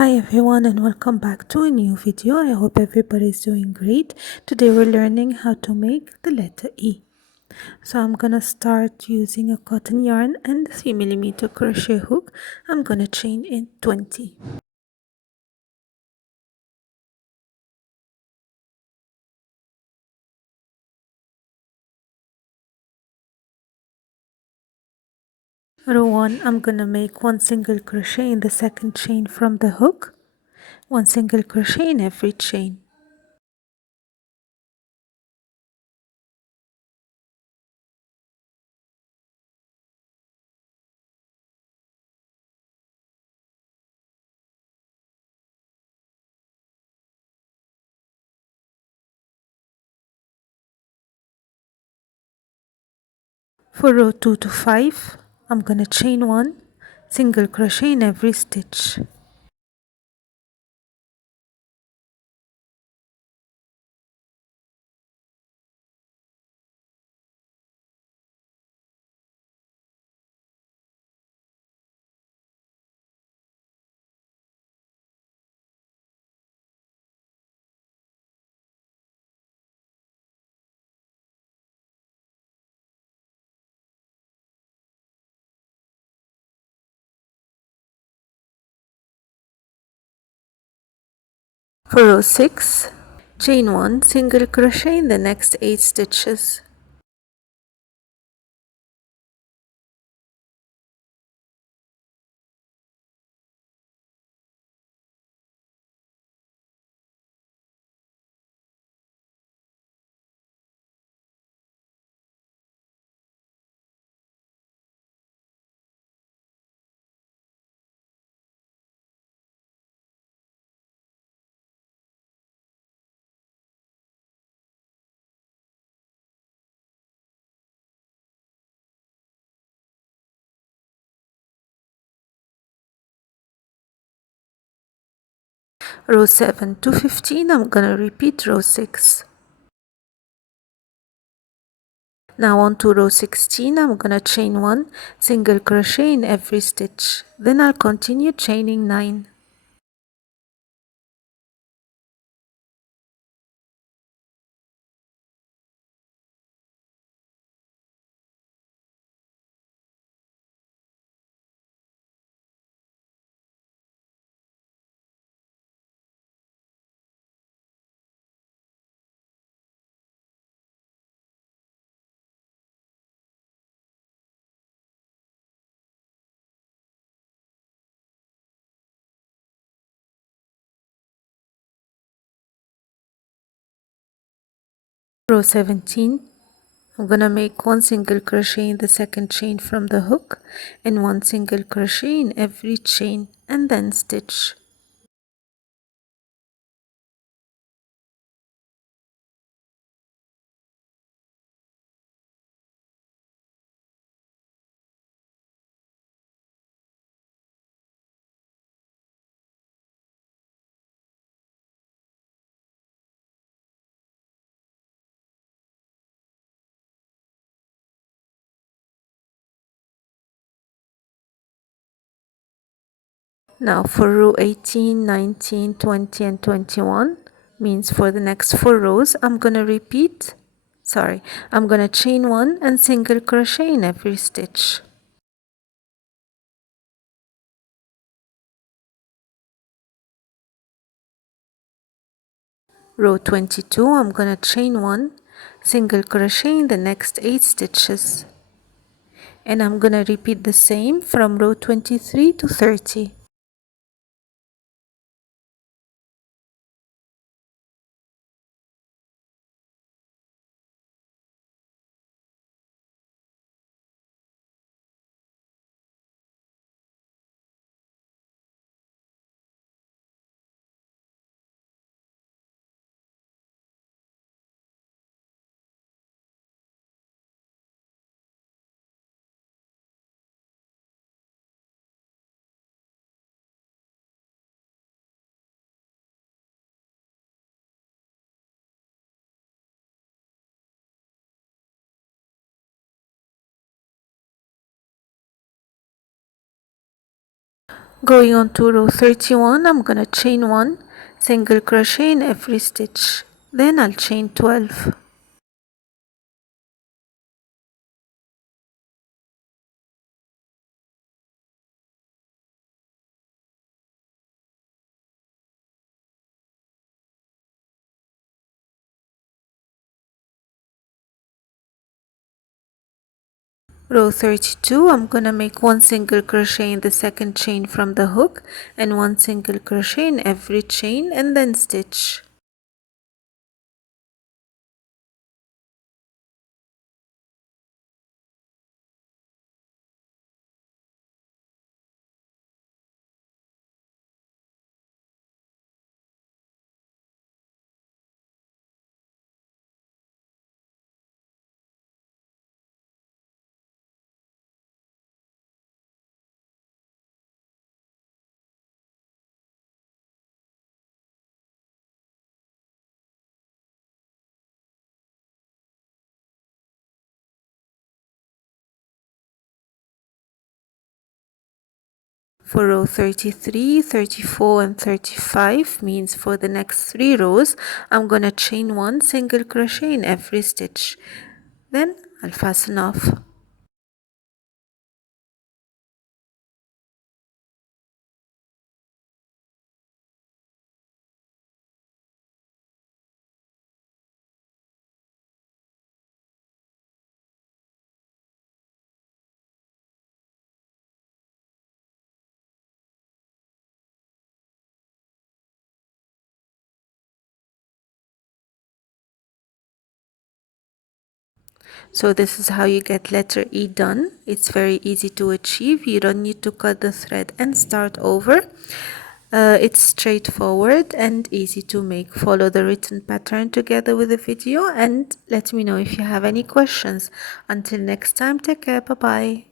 Hi everyone and welcome back to a new video. I hope everybody is doing great. Today we're learning how to make the letter E. So I'm gonna start using a cotton yarn and 3mm crochet hook. I'm gonna chain in 20. Row 1, I'm gonna make one single crochet in the second chain from the hook, one single crochet in every chain. For row 2 to 5, I'm gonna chain 1, single crochet in every stitch. For row 6, chain 1 single crochet in the next 8 stitches. Row 7 to 15, I'm gonna repeat row 6. Now on to row 16, I'm gonna chain 1 single crochet in every stitch. Then I'll continue chaining 9. Row 17, I'm gonna make one single crochet in the second chain from the hook and one single crochet in every chain and then stitch. Now for row 18, 19, 20 and 21 means for the next 4 rows I'm gonna chain 1 and single crochet in every stitch. Row 22, I'm gonna chain 1 single crochet in the next 8 stitches, and I'm gonna repeat the same from row 23 to 30. Going on to row 31, I'm gonna chain 1 single crochet in every stitch, then I'll chain 12. Row 32, I'm gonna make 1 single crochet in the second chain from the hook and 1 single crochet in every chain and then stitch. For row 33, 34 and 35 means for the next 3 rows, I'm gonna chain 1 single crochet in every stitch. Then I'll fasten off. So this is how you get letter E done. It's very easy to achieve. You don't need to cut the thread and start over. It's straightforward and easy to make. Follow the written pattern together with the video and let me know if you have any questions. Until next time, take care. Bye bye.